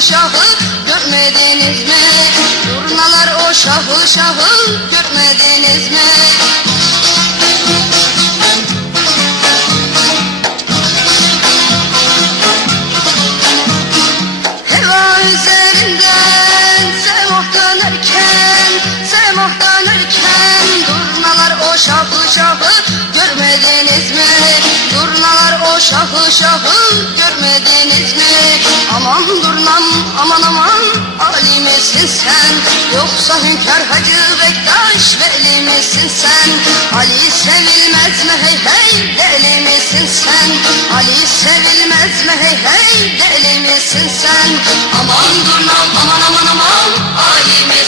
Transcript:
şahı görmediniz mi? Durnalar o şahı şahı görmediniz mi? Heva üzerinden semah dönerken, semah dönerken durnalar o şahı şahı görmediniz mi? Durnalar o şahı şahı görmediniz mi? Aman durnam aman aman Ali misin sen? Yoksa Hünkar Hacı Bektaş Veli misin sen? Ali sevilmez mi hey hey deli misin sen? Ali sevilmez mi hey hey deli misin sen? Aman durnam aman aman aman Ali misin?